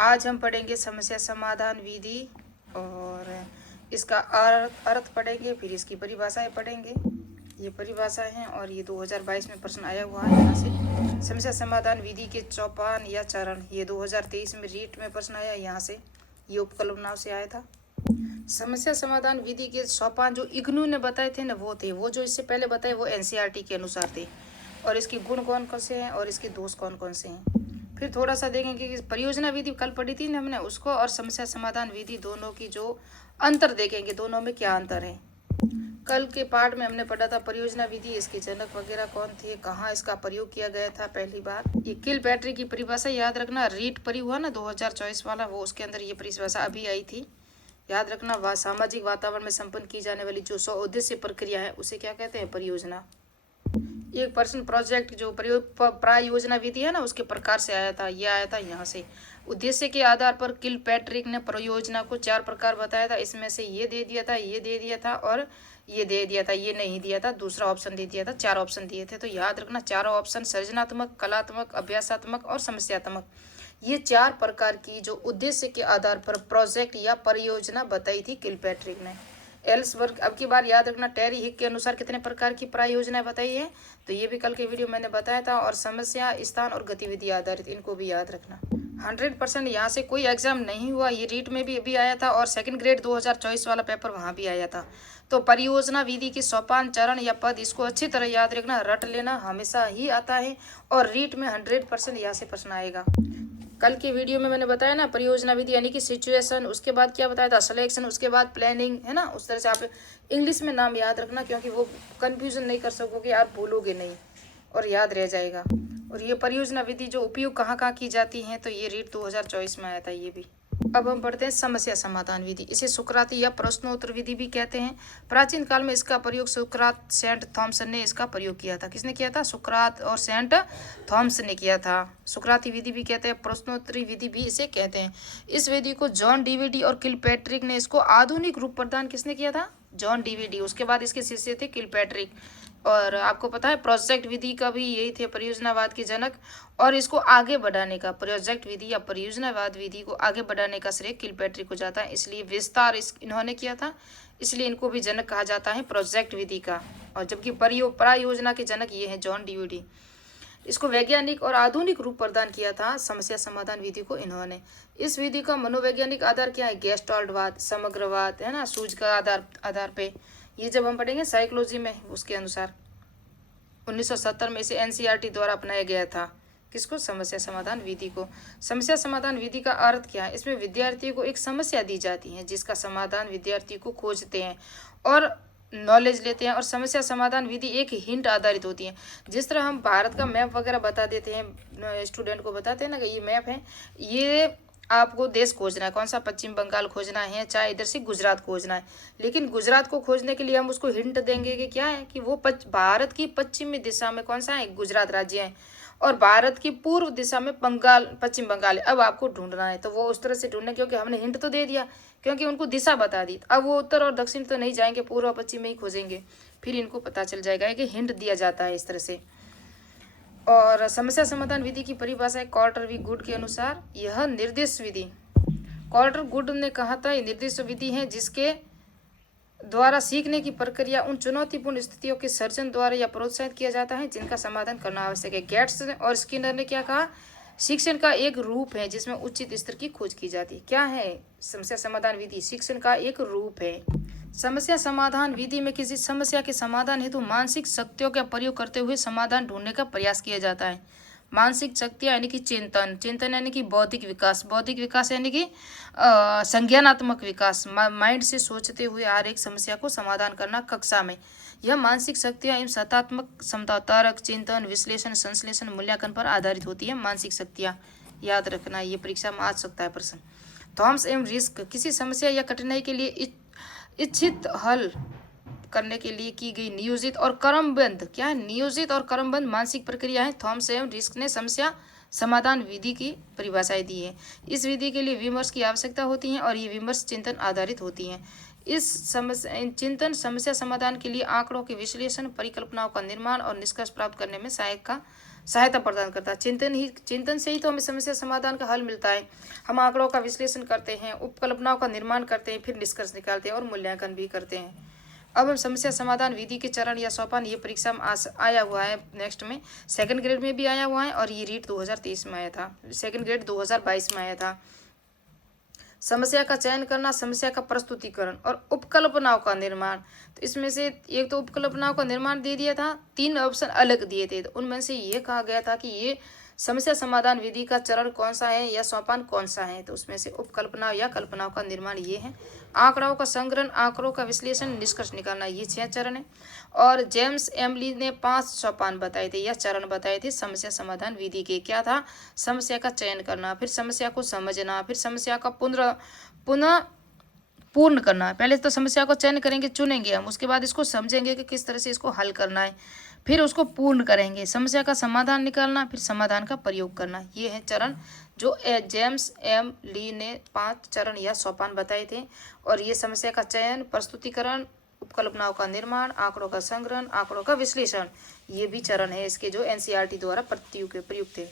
आज हम पढ़ेंगे समस्या समाधान विधि और इसका अर्थ पढ़ेंगे, फिर इसकी परिभाषाएं पढ़ेंगे। ये परिभाषा है और ये 2022 में प्रश्न आया हुआ है यहाँ से। समस्या समाधान विधि के चौपान या चरण, ये 2023 में रीट में प्रश्न आया यहाँ से, ये उपकल्पनाओं से आया था। समस्या समाधान विधि के सोपान जो इग्नू ने बताए थे ना, वो थे, वो जो इससे पहले बताए वो एनसीईआरटी के अनुसार थे। और इसके गुण कौन कौन से हैं और इसके दोष कौन कौन से हैं। फिर थोड़ा सा देखेंगे कि परियोजना विधि कल पढ़ी थी ना हमने उसको, और समस्या समाधान विधि दोनों की जो अंतर देखेंगे, दोनों में क्या अंतर है। कल के पाठ में हमने पढ़ा था परियोजना विधि, इसके जनक वगैरह कौन थे, कहाँ इसका प्रयोग किया गया था पहली बार। ये किलपैट्री की परिभाषा याद रखना, रीट परी हुआ ना 2024 वाला, वो उसके अंदर ये परिभाषा अभी आई थी, याद रखना। वह सामाजिक वातावरण में संपन्न की जाने वाली जो उद्देश्य प्रक्रिया है उसे क्या कहते हैं, परियोजना। एक पर्सन प्रोजेक्ट जो प्रायोजना विधि है ना, उसके प्रकार से आया था, ये आया था यहाँ से। उद्देश्य के आधार पर किलपैट्रिक ने परियोजना को 4 प्रकार बताया था, इसमें से ये दे दिया था, ये दे दिया था और ये दे दिया था, ये नहीं दिया था, दूसरा ऑप्शन दे दिया था। 4 ऑप्शन दिए थे, तो याद रखना चारों ऑप्शन सृजनात्मक, कलात्मक, अभ्यासात्मक और समस्यात्मक, ये 4 प्रकार की जो उद्देश्य के आधार पर प्रोजेक्ट या परियोजना बताई थी किलपैट्रिक ने। एल्सवर्ग, अब की बार याद रखना, टेरी हिक के अनुसार कितने प्रकार की प्रायोजनाएं बताई है, तो ये भी कल के वीडियो मैंने बताया था। और समस्या, स्थान और गतिविधि आधारित, इनको भी याद रखना। 100% यहाँ से कोई एग्जाम नहीं हुआ, ये रीट में भी अभी आया था और सेकंड ग्रेड 2024 वाला पेपर वहाँ भी आया था। तो परियोजना विधि की सोपान, चरण या पद, इसको अच्छी तरह याद रखना, रट लेना, हमेशा ही आता है और रीट में 100% यहाँ से प्रश्न आएगा। कल की वीडियो में मैंने बताया ना परियोजना विधि यानी कि सिचुएशन, उसके बाद क्या बताया था, सिलेक्शन, उसके बाद प्लानिंग, है ना। उस तरह से आप इंग्लिश में नाम याद रखना, क्योंकि वो कंफ्यूजन नहीं कर सकोगे, आप भूलोगे नहीं और याद रह जाएगा। और ये परियोजना विधि जो उपयोग कहाँ कहाँ की जाती हैं, तो ये रीट 2024 में आया था ये भी। अब हम पढ़ते हैं समस्या समाधान विधि, इसे सुकराती या प्रश्नोत्तर विधि भी कहते हैं। प्राचीन काल में इसका प्रयोग सुकरात, सेंट थॉमसन ने इसका प्रयोग किया था। किसने किया था, सुकरात और सेंट थॉमस ने किया था। सुकराती विधि भी कहते हैं, प्रश्नोत्तरी विधि भी इसे कहते हैं। इस विधि को जॉन डीवीडी और किलपैट्रिक ने इसको आधुनिक रूप प्रदान किसने किया था, जॉन डीवीडी, उसके बाद इसके शिष्य थे किलपैट्रिक। और आपको पता है प्रोजेक्ट विधि का भी यही थे परियोजनावाद के जनक, और इसको आगे बढ़ाने का, प्रोजेक्ट विधि या परियोजनावाद विधि को आगे बढ़ाने का श्रेय किलपैट्रिक को जाता है, इसलिए विस्तार इन्होंने किया था, इसलिए इनको भी जनक कहा जाता है प्रोजेक्ट विधि का। और जबकि प्रायोजना के जनक ये हैं जॉन डीवीडी। इसको वैज्ञानिक और आधुनिक रूप प्रदान किया था समस्या समाधान विधि को इन्होंने। इस विधि का मनोवैज्ञानिक आधार क्या है, गेस्टाल्टवाद, समग्रवाद, है ना, सूझ का आधार पे। ये जब हम पढ़ेंगे साइकोलॉजी में, उसके अनुसार 1970 में इसे एनसीईआरटी द्वारा अपनाया गया था। किसको, समस्या समाधान विधि को। समस्या समाधान विधि का अर्थ क्या है, इसमें विद्यार्थियों को एक समस्या दी जाती है जिसका समाधान विद्यार्थी को खोजते हैं और नॉलेज लेते हैं। और समस्या समाधान विधि एक हिंट आधारित होती है। जिस तरह हम भारत का मैप वगैरह बता देते हैं, स्टूडेंट को बताते हैं ना कि ये मैप है, ये आपको देश खोजना है, कौन सा, पश्चिम बंगाल खोजना है, चाहे इधर से गुजरात खोजना है। लेकिन गुजरात को खोजने के लिए हम उसको हिंट देंगे कि क्या है, कि वो भारत की पश्चिमी दिशा में कौन सा है, गुजरात राज्य है, और भारत की पूर्व दिशा में पश्चिम बंगाल है। अब आपको ढूंढना है, तो वो उस तरह से ढूंढना, क्योंकि हमने हिंट तो दे दिया, क्योंकि उनको दिशा बता दी। अब वो उत्तर और दक्षिण तो नहीं जाएंगे, पूर्व और पश्चिम में ही खोजेंगे, फिर इनको पता चल जाएगा कि हिंट दिया जाता है इस तरह से। और समस्या समाधान विधि की परिभाषा है कॉर्टर वी गुड के अनुसार, यह निर्देश विधि, कॉर्टर गुड ने कहा था, ये निर्देश विधि है जिसके द्वारा सीखने की प्रक्रिया उन चुनौतीपूर्ण स्थितियों के सर्जन द्वारा या प्रोत्साहित किया जाता है जिनका समाधान करना आवश्यक है। गेट्स और स्किनर ने क्या कहा, शिक्षण का एक रूप है जिसमें उचित स्तर की खोज की जाती है। क्या है समस्या समाधान विधि, शिक्षण का एक रूप है। समस्या समाधान विधि में किसी समस्या के समाधान हेतु मानसिक शक्तियों का प्रयोग करते हुए समाधान ढूंढने का प्रयास किया जाता है। मानसिक शक्तियाँ यानी कि चिंतन, चिंतन यानी कि बौद्धिक विकास, बौद्धिक विकास यानी कि संज्ञानात्मक विकास, माइंड से सोचते हुए हर एक समस्या को समाधान करना कक्षा में। यह मानसिक शक्तियाँ एवं सत्तात्मक क्षमता, तर्क, चिंतन, विश्लेषण, संश्लेषण, मूल्यांकन पर आधारित होती है। मानसिक शक्तियाँ याद रखना, ये परीक्षा में आ सकता है प्रश्न। थॉमस एवं रिस्क, किसी समस्या या कठिनाई के लिए इच्छित हल करने के लिए की गई नियोजित और क्रमबद्ध, क्या है, नियोजित और क्रमबद्ध मानसिक प्रक्रिया है। थॉमस एवं रिस्क ने समस्या समाधान विधि की परिभाषाएं दी है। इस विधि के लिए विमर्श की आवश्यकता होती है और ये विमर्श चिंतन आधारित होती हैं। इस चिंतन समस्या समाधान के लिए आंकड़ों के विश्लेषण, परिकल्पनाओं का निर्माण और निष्कर्ष प्राप्त करने में सहायक का सहायता प्रदान करता है। चिंतन से ही तो हमें समस्या समाधान का हल मिलता है। हम आंकड़ों का विश्लेषण करते हैं, उपकल्पनाओं का निर्माण करते हैं, फिर निष्कर्ष निकालते हैं और मूल्यांकन भी करते हैं। अब हम समस्या समाधान विधि के चरण या सोपान, ये परीक्षा में आया हुआ है नेक्स्ट में, सेकंड ग्रेड में भी आया हुआ है और ये रीट 2023 में आया था, सेकंड ग्रेड 2022 में आया था। समस्या का चयन करना, समस्या का प्रस्तुतिकरण और उपकल्पनाओं का निर्माण। तो इसमें से एक तो उपकल्पनाओं का निर्माण दे दिया था, 3 ऑप्शन अलग दिए थे। तो उनमें से ये कहा गया था कि ये समस्या समाधान विधि का चरण कौन सा है या सोपान कौन सा है। तो उसमें से उपकल्पनाओं या कल्पनाओं का निर्माण ये है। आंकड़ों का संग्रहण, आंकड़ों का विश्लेषण, निष्कर्ष निकालना, ये 6 चरण है। और जेम्स एमली ने 5 सोपान बताए थे या चरण बताए थे समस्या समाधान विधि के। क्या था? समस्या का चयन करना, फिर समस्या को समझना, फिर समस्या का पुनः पूर्ण करना। पहले तो समस्या को चयन करेंगे, चुनेंगे हम, उसके बाद इसको समझेंगे कि किस तरह से इसको हल करना है, फिर उसको पूर्ण करेंगे, समस्या का समाधान निकालना, फिर समाधान का प्रयोग करना। ये है चरण जो जेम्स एम ली ने 5 चरण या सोपान बताए थे। और ये समस्या का चयन, प्रस्तुतिकरण, उपकल्पनाओं का निर्माण, आंकड़ों का संग्रहण, आंकड़ों का विश्लेषण, ये भी चरण है इसके जो एनसीईआरटी द्वारा प्रयुक्त थे।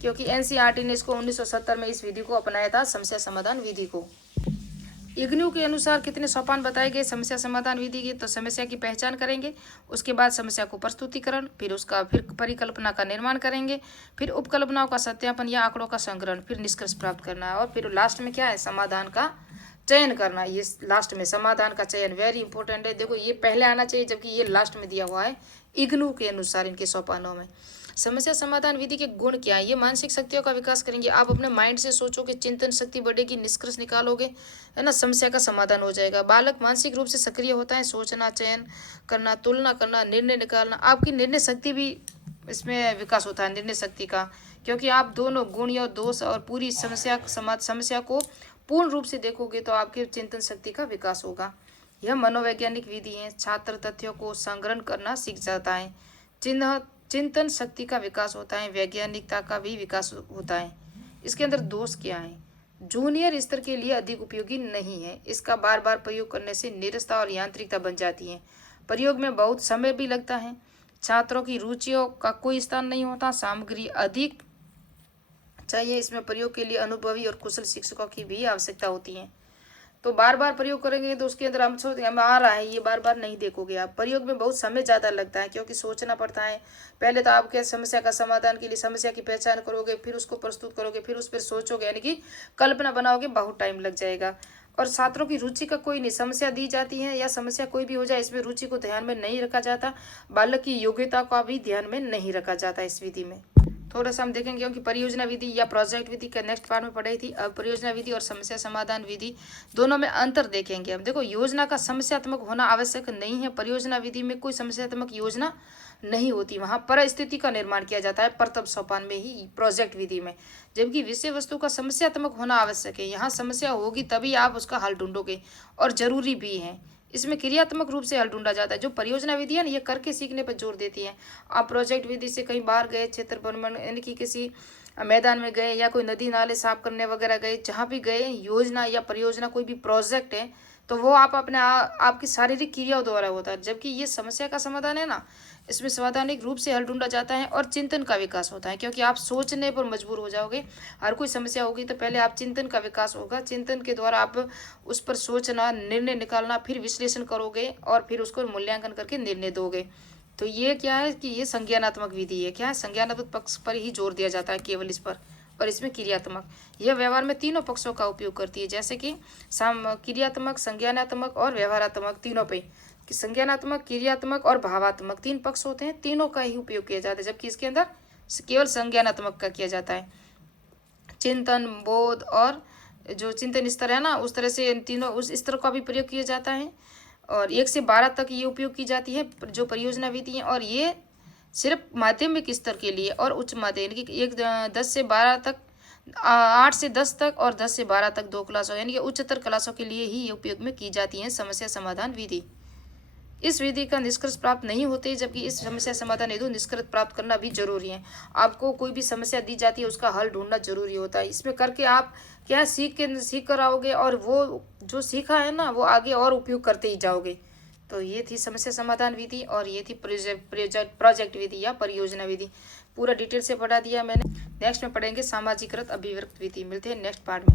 क्योंकि एनसीईआरटी ने इसको 1970 में इस विधि को अपनाया था, समस्या समाधान विधि को। इग्नू के अनुसार कितने सोपान बताए गए समस्या समाधान विधि के? तो समस्या की पहचान करेंगे, उसके बाद समस्या को प्रस्तुतिकरण, फिर परिकल्पना का निर्माण करेंगे, फिर उपकल्पनाओं का सत्यापन या आंकड़ों का संग्रहण, फिर निष्कर्ष प्राप्त करना है, और फिर लास्ट में क्या है? समाधान का चयन करना। ये लास्ट में समाधान का चयन वेरी इंपॉर्टेंट है। देखो ये पहले आना चाहिए जबकि ये लास्ट में दिया हुआ है इग्नू के अनुसार इनके सोपानों में। समस्या समाधान विधि के गुण क्या है? ये मानसिक शक्तियों का विकास करेंगे। आप अपने माइंड से सोचोगे, चिंतन शक्ति बढ़ेगी, निष्कर्ष निकालोगे, है ना, समस्या का समाधान हो जाएगा। बालक मानसिक रूप से सक्रिय होता है, सोचना, चयन करना, तुलना करना, निर्णय निकालना। आपकी निर्णय शक्ति भी इसमें विकास होता है, निर्णय शक्ति का, क्योंकि आप दोनों गुण या दोष और पूरी समस्या को पूर्ण रूप से देखोगे तो आपके चिंतन शक्ति का विकास होगा। यह मनोवैज्ञानिक विधि है। छात्र तथ्यों को संग्रहण करना सीख जाता है, चिंतन शक्ति का विकास होता है, वैज्ञानिकता का भी विकास होता है। इसके अंदर दोष क्या है? जूनियर स्तर के लिए अधिक उपयोगी नहीं है। इसका बार बार प्रयोग करने से नीरसता और यांत्रिकता बन जाती है। प्रयोग में बहुत समय भी लगता है। छात्रों की रुचियों का कोई स्थान नहीं होता। सामग्री अधिक चाहिए। इसमें प्रयोग के लिए अनुभवी और कुशल शिक्षकों की भी आवश्यकता होती है। तो बार बार प्रयोग करेंगे तो उसके अंदर हम आ रहा है, ये बार बार नहीं देखोगे आप। प्रयोग में बहुत समय ज़्यादा लगता है क्योंकि सोचना पड़ता है। पहले तो आपके समस्या का समाधान के लिए समस्या की पहचान करोगे, फिर उसको प्रस्तुत करोगे, फिर उस पर सोचोगे, यानी कि कल्पना बनाओगे, बहुत टाइम लग जाएगा। और छात्रों की रुचि का कोई नहीं, समस्या दी जाती है या समस्या कोई भी हो जाए, इसमें रुचि को ध्यान में नहीं रखा जाता। बालक की योग्यता का भी ध्यान में नहीं रखा जाता इस विधि में। थोड़ा सा हम देखेंगे क्योंकि परियोजना विधि या प्रोजेक्ट विधि का नेक्स्ट पार्ट में पढ़ाई थी। अब परियोजना विधि और समस्या समाधान विधि दोनों में अंतर देखेंगे हम। देखो, योजना का समस्यात्मक होना आवश्यक नहीं है। परियोजना विधि में कोई समस्यात्मक योजना नहीं होती, वहां परिस्थिति का निर्माण किया जाता है प्रथम सोपान में ही, प्रोजेक्ट विधि में। जबकि विषय वस्तु का समस्यात्मक होना आवश्यक है। यहाँ समस्या होगी तभी आप उसका हल ढूंढोगे और जरूरी भी है। इसमें क्रियात्मक रूप से हल ढूंढा जाता है। जो परियोजना विधि है ना, ये करके सीखने पर जोर देती है। आप प्रोजेक्ट विधि से कहीं बाहर गए, क्षेत्र भ्रमण, यानी कि किसी मैदान में गए या कोई नदी नाले साफ करने वगैरह गए, जहाँ भी गए, योजना या परियोजना कोई भी प्रोजेक्ट है तो वो आप अपने आपकी शारीरिक क्रियाओं द्वारा होता है। जबकि ये समस्या का समाधान है ना, इसमें संवैधानिक रूप से हल ढूंढा जाता है और चिंतन का विकास होता है, क्योंकि आप सोचने पर मजबूर हो जाओगे। हर कोई समस्या होगी तो पहले आप चिंतन का विकास होगा, चिंतन के द्वारा आप उस पर सोचना, निर्णय निकालना, फिर विश्लेषण करोगे और फिर उसको मूल्यांकन करके निर्णय दोगे। तो ये क्या है कि ये संज्ञानात्मक विधि है। क्या है? संज्ञानात्मक पक्ष पर ही जोर दिया जाता है केवल इस पर, और इसमें क्रियात्मक। यह व्यवहार में तीनों पक्षों का उपयोग करती है, जैसे कि क्रियात्मक, संज्ञानात्मक और व्यवहारात्मक, तीनों पे। कि संज्ञानात्मक, क्रियात्मक और भावात्मक 3 पक्ष होते हैं, तीनों का ही उपयोग किया जाता है। जबकि इसके अंदर केवल संज्ञानात्मक का किया जाता है। चिंतन, बोध और जो चिंतन स्तर है ना, उस तरह से तीनों उस स्तर का भी प्रयोग किया जाता है। और 1 से 12 तक ये उपयोग की जाती है जो परियोजना विधि है। और ये सिर्फ माध्यमिक स्तर के लिए और उच्च माध्यमिक, यानी कि 10 से 12 तक, 8 से 10 तक और 10 से 12 तक 2 क्लासों, यानी कि उच्चतर क्लासों के लिए ही ये उपयोग में की जाती है समस्या समाधान विधि। इस विधि का निष्कर्ष प्राप्त नहीं होते, जबकि इस समस्या समाधान हेतु निष्कर्ष प्राप्त करना भी जरूरी है। आपको कोई भी समस्या दी जाती है उसका हल ढूंढना जरूरी होता है। इसमें करके आप क्या सीख कर आओगे और वो जो सीखा है ना वो आगे और उपयोग करते ही जाओगे। तो ये थी समस्या समाधान विधि और ये थी प्रोजेक्ट विधि या परियोजना विधि। पूरा डिटेल से पढ़ा दिया मैंने। नेक्स्ट में पढ़ेंगे सामाजिकृत अभिव्यक्त विधि। मिलते हैं नेक्स्ट पार्ट में।